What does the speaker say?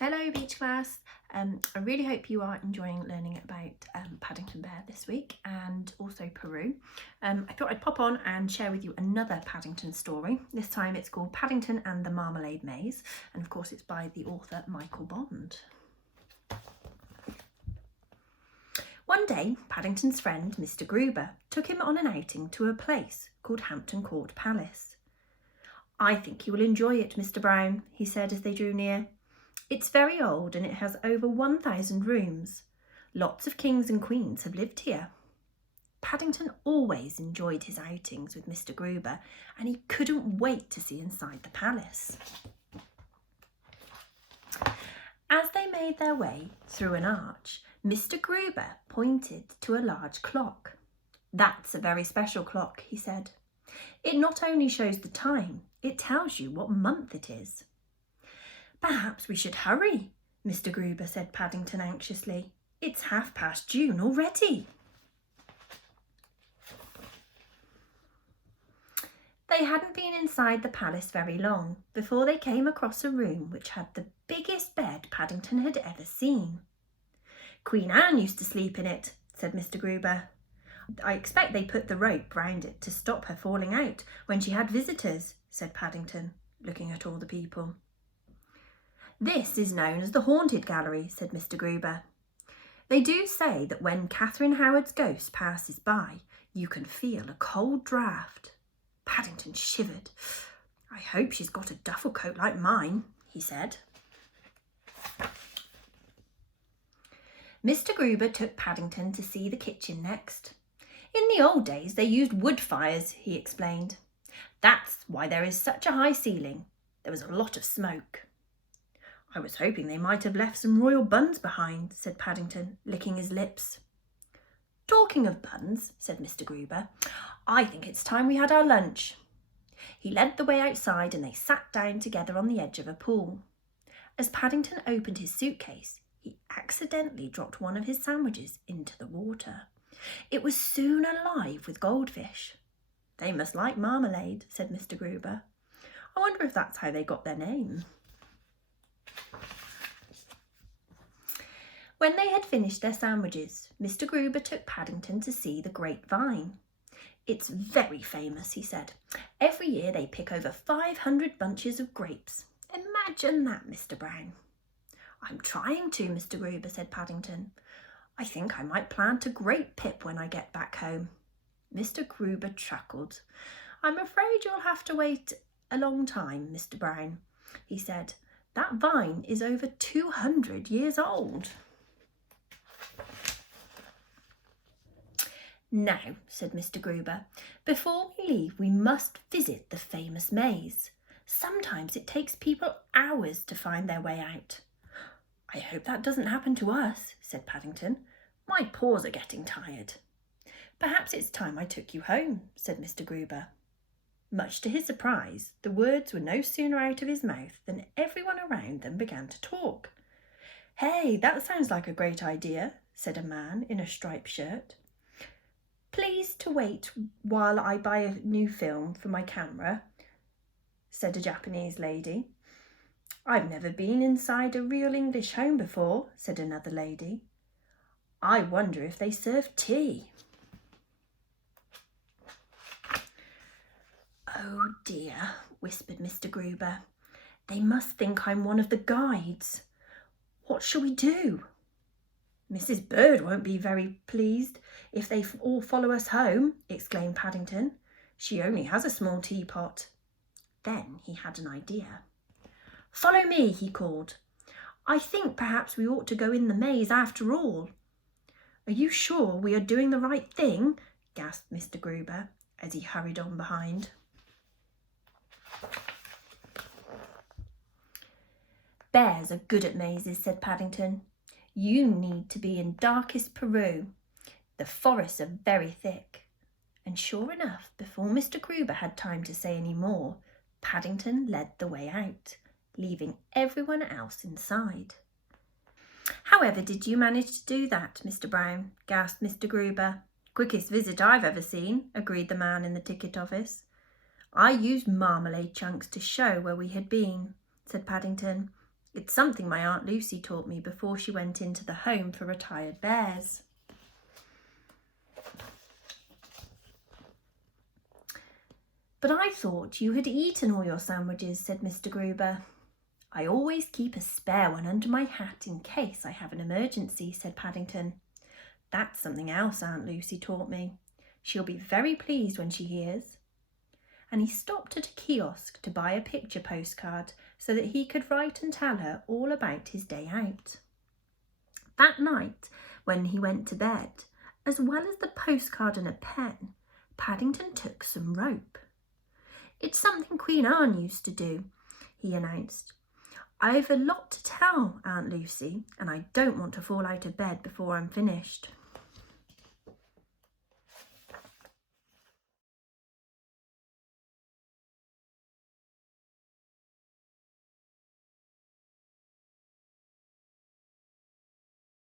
Hello Beach Class. I really hope you are enjoying learning about Paddington Bear this week and also Peru. I thought I'd pop on and share with you another Paddington story. This time it's called Paddington and the Marmalade Maze, and of course it's by the author Michael Bond. One day Paddington's friend Mr. Gruber took him on an outing to a place called Hampton Court Palace. "I think you will enjoy it, Mr. Brown," he said as they drew near. "It's very old and it has over 1,000 rooms. Lots of kings and queens have lived here." Paddington always enjoyed his outings with Mr. Gruber and he couldn't wait to see inside the palace. As they made their way through an arch, Mr. Gruber pointed to a large clock. "That's a very special clock," he said. "It not only shows the time, it tells you what month it is." "Perhaps we should hurry," Mr. Gruber said Paddington anxiously. "It's 1/2 June already." They hadn't been inside the palace very long before they came across a room which had the biggest bed Paddington had ever seen. "Queen Anne used to sleep in it," said Mr. Gruber. "I expect they put the rope round it to stop her falling out when she had visitors," said Paddington, looking at all the people. "This is known as the Haunted Gallery," said Mr. Gruber. "They do say that when Catherine Howard's ghost passes by, you can feel a cold draught." Paddington shivered. "I hope she's got a duffel coat like mine," he said. Mr. Gruber took Paddington to see the kitchen next. "In the old days they used wood fires," he explained. "That's why there is such a high ceiling. There was a lot of smoke." "I was hoping they might have left some royal buns behind," said Paddington, licking his lips. "Talking of buns," said Mr. Gruber, "I think it's time we had our lunch." He led the way outside and they sat down together on the edge of a pool. As Paddington opened his suitcase, he accidentally dropped one of his sandwiches into the water. It was soon alive with goldfish. "They must like marmalade," said Mr. Gruber. "I wonder if that's how they got their name." When they had finished their sandwiches, Mr. Gruber took Paddington to see the grapevine. "It's very famous," he said. "Every year they pick over 500 bunches of grapes. Imagine that, Mr. Brown." "I'm trying to," Mr. Gruber said Paddington. "I think I might plant a grape pip when I get back home." Mr. Gruber chuckled. "I'm afraid you'll have to wait a long time, Mr. Brown," he said. "That vine is over 200 years old." "Now," said Mr. Gruber, "before we leave we must visit the famous maze. Sometimes it takes people hours to find their way out." "I hope that doesn't happen to us," said Paddington. "My paws are getting tired." "Perhaps it's time I took you home," said Mr. Gruber. Much to his surprise, the words were no sooner out of his mouth than everyone around them began to talk. "Hey, that sounds like a great idea," said a man in a striped shirt. "Please to wait while I buy a new film for my camera," said a Japanese lady. "I've never been inside a real English home before," said another lady. "I wonder if they serve tea." "Oh dear," whispered Mr. Gruber. "They must think I'm one of the guides. What shall we do?" "Mrs. Bird won't be very pleased if they all follow us home," exclaimed Paddington. "She only has a small teapot." Then he had an idea. "Follow me," he called. "I think perhaps we ought to go in the maze after all." "Are you sure we are doing the right thing?" gasped Mr. Gruber as he hurried on behind. "Bears are good at mazes," said Paddington. "You need to be in darkest Peru. The forests are very thick." And sure enough, before Mr. Gruber had time to say any more, Paddington led the way out, leaving everyone else inside. "However did you manage to do that, Mr. Brown?" gasped Mr. Gruber. "Quickest visit I've ever seen," agreed the man in the ticket office. "I used marmalade chunks to show where we had been," said Paddington. It's something my Aunt Lucy taught me before she went into the home for retired bears. But I thought you had eaten all your sandwiches, said Mr. Gruber. I always keep a spare one under my hat in case I have an emergency, said Paddington. That's something else Aunt Lucy taught me. She'll be very pleased when she hears. And he stopped at a kiosk to buy a picture postcard so that he could write and tell her all about his day out. That night, when he went to bed, as well as the postcard and a pen, Paddington took some rope. It's something Queen Anne used to do, he announced. I've a lot to tell Aunt Lucy, and I don't want to fall out of bed before I'm finished.